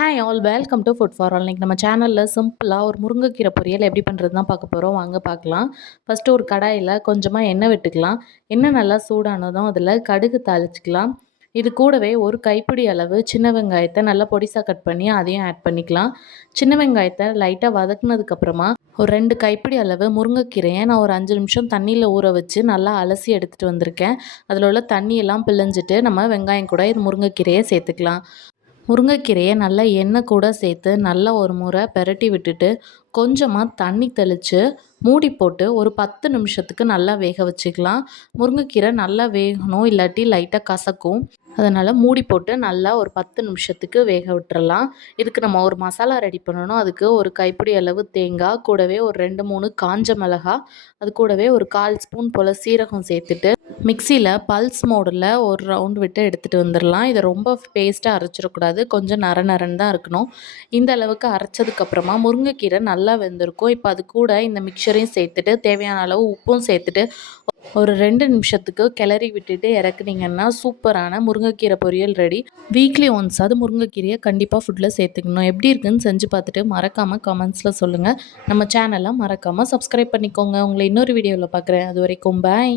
Hi all welcome to food for all. இன்னைக்கு நம்ம சேனலில் சிம்பிளாக ஒரு முருங்கைக்கீரை பொரியல் எப்படி பண்ணுறது தான் பார்க்க போகிறோம். வாங்க பார்க்கலாம். ஃபஸ்ட்டு ஒரு கடாயில் கொஞ்சமாக எண்ணெய் விட்டுக்கலாம். எண்ணெய் நல்லா சூடானதும் அதில் கடுகு தாளிச்சிக்கலாம். இது கூடவே ஒரு கைப்பிடி அளவு சின்ன வெங்காயத்தை நல்லா பொடிசாக கட் பண்ணி அதையும் ஆட் பண்ணிக்கலாம். சின்ன வெங்காயத்தை லைட்டாக வதக்குனதுக்கப்புறமா ஒரு 2 கைப்பிடி அளவு முருங்கைக்கீரையை நான் ஒரு 5 நிமிஷம் தண்ணியில் ஊற வச்சு நல்லா அலசி எடுத்துகிட்டு வந்திருக்கேன். அதில் உள்ள தண்ணியெல்லாம் பிழிஞ்சிட்டு நம்ம வெங்காயம் கூட இது முருங்கைக்கீரையை சேர்த்துக்கலாம். முருங்கைக்கீரையை நல்லா எண்ணெய் கூட சேர்த்து நல்லா ஒரு முறை பெரட்டி விட்டுட்டு கொஞ்சமாக தண்ணி தெளித்து மூடி போட்டு ஒரு 10 நிமிஷத்துக்கு நல்லா வேக வச்சுக்கலாம். முருங்கைக்கீரை நல்லா வேகணும், இல்லாட்டி லைட்டாக கசக்கும். அதனால் மூடி போட்டு நல்லா ஒரு 10 நிமிஷத்துக்கு வேக விட்டுறலாம். இதுக்கு நம்ம ஒரு மசாலா ரெடி பண்ணணும். அதுக்கு ஒரு கைப்பிடி அளவு தேங்காய், கூடவே ஒரு 2 3 காஞ்ச மிளகாய், அது கூடவே ஒரு 1/4 ஸ்பூன் போல் சீரகம் சேர்த்துட்டு மிக்சியில் பல்ஸ் மோடில் ஒரு ரவுண்ட் விட்டு எடுத்துகிட்டு வந்துடலாம். இதை ரொம்ப பேஸ்ட்டாக அரைச்சிடக்கூடாது, கொஞ்சம் நரன்னு தான் இருக்கணும். இந்த அளவுக்கு அரைச்சதுக்கப்புறமா முருங்கைக்கீரை நல்லா வெந்திருக்கும். இப்போ அது கூட இந்த மிக்சரையும் சேர்த்துட்டு தேவையான அளவு உப்பும் சேர்த்துட்டு ஒரு 2 நிமிஷத்துக்கு கிளறி விட்டுட்டு இறக்குனீங்கன்னா சூப்பரான முருங்கைக்கீரை பொரியல் ரெடி. வீக்லி ஒன்ஸ் அது முருங்கைக்கீரையை கண்டிப்பாக ஃபுட்டில் சேர்த்துக்கணும். எப்படி இருக்குன்னு செஞ்சு பார்த்துட்டு மறக்காமல் கமெண்ட்ஸில் சொல்லுங்கள். நம்ம சேனலை மறக்காமல் சப்ஸ்கிரைப் பண்ணிக்கோங்க. உங்களை இன்னொரு வீடியோவில் பார்க்குறேன். அது வரைக்கும் பாய்.